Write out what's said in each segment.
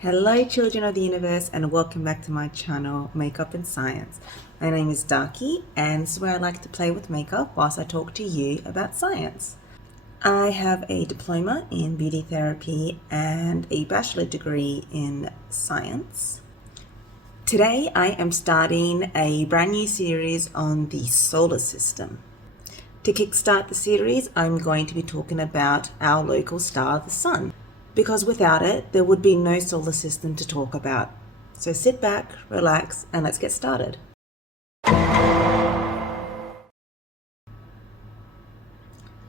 Hello children of the universe and welcome back to my channel Makeup and Science. My name is Darky and this is where I like to play with makeup whilst I talk to you about science. I have a diploma in beauty therapy and a bachelor degree in science. Today I am starting a brand new series on the solar system. To kickstart the series, I'm going to be talking about our local star, the sun, because without it, there would be no solar system to talk about. So sit back, relax, and let's get started.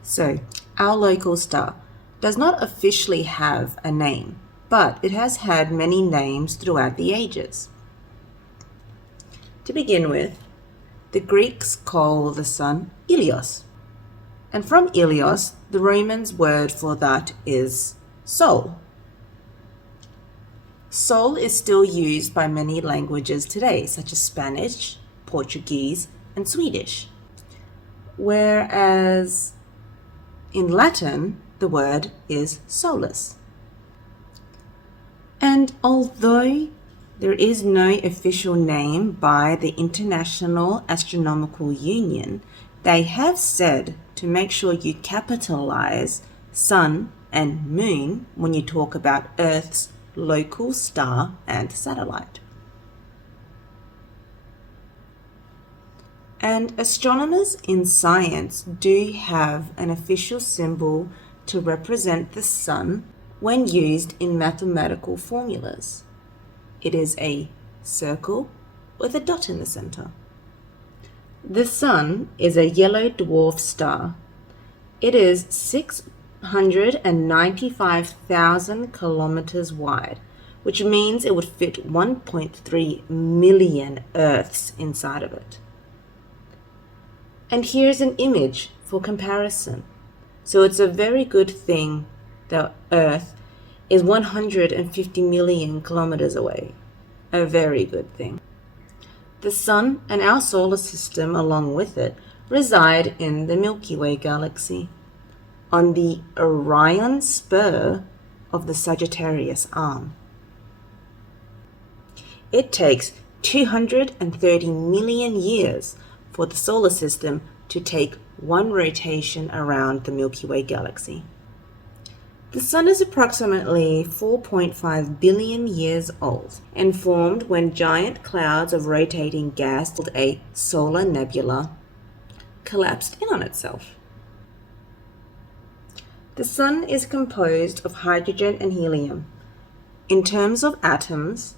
So, our local star does not officially have a name, but it has had many names throughout the ages. To begin with, the Greeks call the sun Ilios, and from Ilios, the Romans' word for that is Sol. Sol is still used by many languages today, such as Spanish, Portuguese, and Swedish. Whereas in Latin, the word is solus. And although there is no official name by the International Astronomical Union, they have said to make sure you capitalize sun and moon when you talk about Earth's local star and satellite. And astronomers in science do have an official symbol to represent the sun when used in mathematical formulas. It is a circle with a dot in the center. The sun is a yellow dwarf star. It is 695,000 kilometers wide, which means it would fit 1.3 million Earths inside of it. And here's an image for comparison. So it's a very good thing that Earth is 150 million kilometers away. A very good thing. The sun and our solar system along with it reside in the Milky Way galaxy, on the Orion spur of the Sagittarius arm. It takes 230 million years for the solar system to take one rotation around the Milky Way galaxy. The sun is approximately 4.5 billion years old and formed when giant clouds of rotating gas called a solar nebula collapsed in on itself. The sun is composed of hydrogen and helium. In terms of atoms,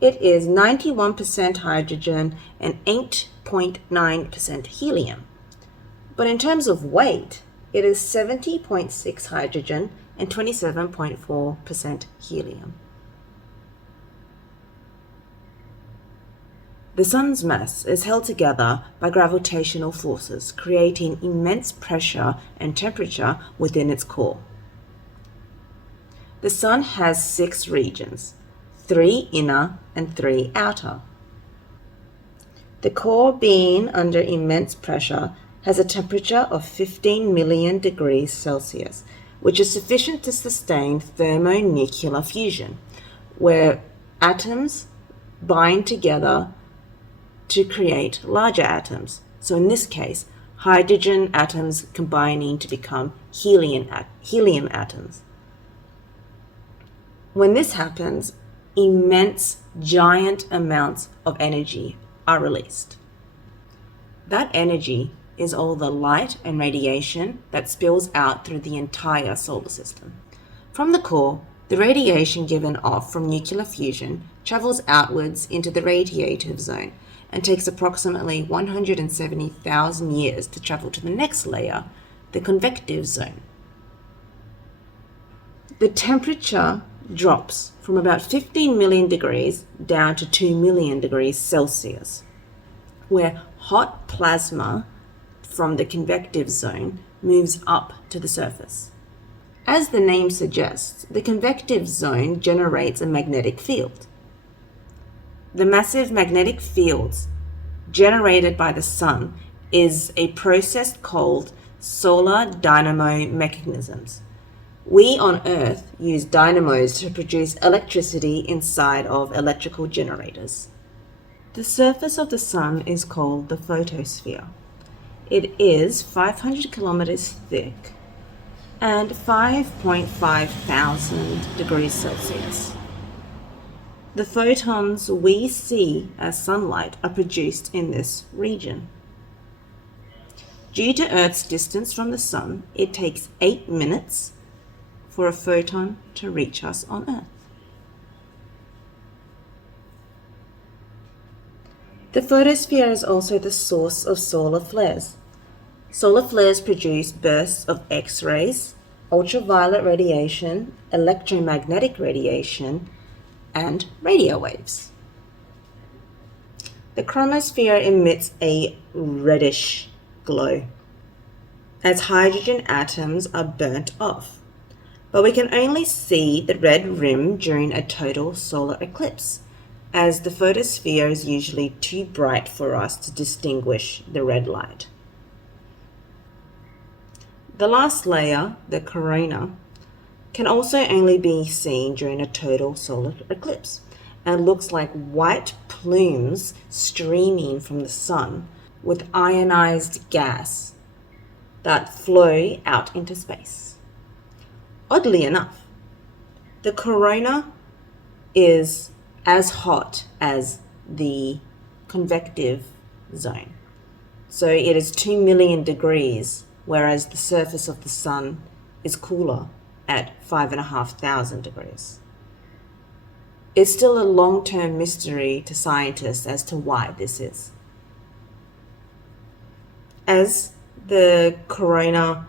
it is 91% hydrogen and 8.9% helium. But in terms of weight, it is 70.6 hydrogen and 27.4% helium. The sun's mass is held together by gravitational forces, creating immense pressure and temperature within its core. The sun has 6 regions, 3 inner and 3 outer. The core, being under immense pressure, has a temperature of 15 million degrees Celsius, which is sufficient to sustain thermonuclear fusion, where atoms bind together to create larger atoms. So in this case, hydrogen atoms combining to become helium atoms. When this happens, immense, giant amounts of energy are released. That energy is all the light and radiation that spills out through the entire solar system. From the core, the radiation given off from nuclear fusion travels outwards into the radiative zone and takes approximately 170,000 years to travel to the next layer, the convective zone. The temperature drops from about 15 million degrees down to 2 million degrees Celsius, where hot plasma from the convective zone moves up to the surface. As the name suggests, the convective zone generates a magnetic field. The massive magnetic fields generated by the sun is a process called solar dynamo mechanisms, We on Earth use dynamos to produce electricity inside of electrical generators. The surface of the sun is called the photosphere. It is 500 kilometers thick and 5.5 thousand degrees Celsius. The photons we see as sunlight are produced in this region. Due to Earth's distance from the sun, it takes 8 minutes for a photon to reach us on Earth. The photosphere is also the source of solar flares. Solar flares produce bursts of X-rays, ultraviolet radiation, electromagnetic radiation, and radio waves. The chromosphere emits a reddish glow as hydrogen atoms are burnt off, but we can only see the red rim during a total solar eclipse, as the photosphere is usually too bright for us to distinguish the red light. The last layer, the corona, can also only be seen during a total solar eclipse and looks like white plumes streaming from the sun with ionized gas that flow out into space. Oddly enough, the corona is as hot as the convective zone. So it is 2 million degrees, whereas the surface of the sun is cooler at 5,500 degrees. It's still a long-term mystery to scientists as to why this is. As the corona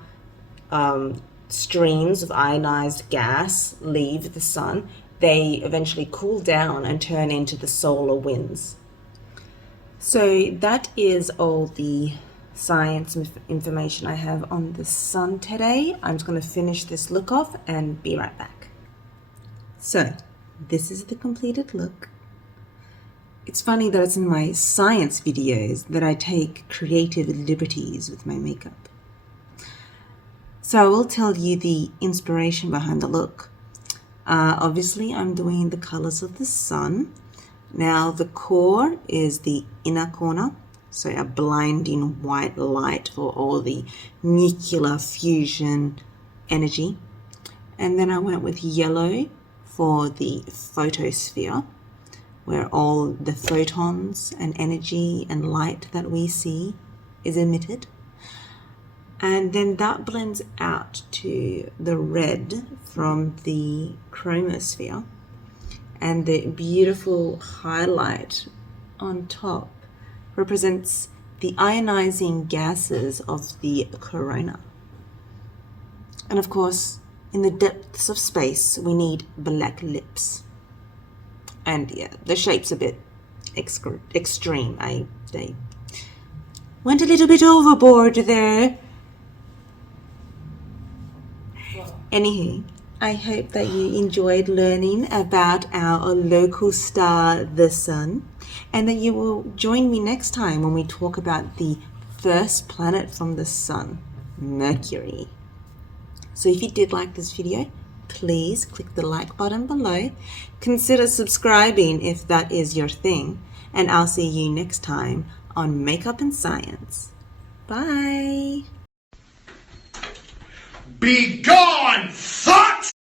streams of ionized gas leave the sun, they eventually cool down and turn into the solar winds. So that is all the science information I have on the sun today. I'm just going to finish this look off and be right back. So this is the completed look. It's funny that it's in my science videos that I take creative liberties with my makeup. So I will tell you the inspiration behind the look. Obviously I'm doing the colors of the sun. Now the core is the inner corner, so a blinding white light for all the nuclear fusion energy. And then I went with yellow for the photosphere, where all the photons and energy and light that we see is emitted. And then that blends out to the red from the chromosphere, and the beautiful highlight on top represents the ionizing gases of the corona. And of course, in the depths of space, we need black lips. And yeah, the shape's a bit extreme. They went a little bit overboard there. Anywho, I hope that you enjoyed learning about our local star, the sun, and that you will join me next time when we talk about the first planet from the sun, Mercury. So if you did like this video, please click the like button below. Consider subscribing if that is your thing, and I'll see you next time on Makeup and Science. Bye! Be gone, son!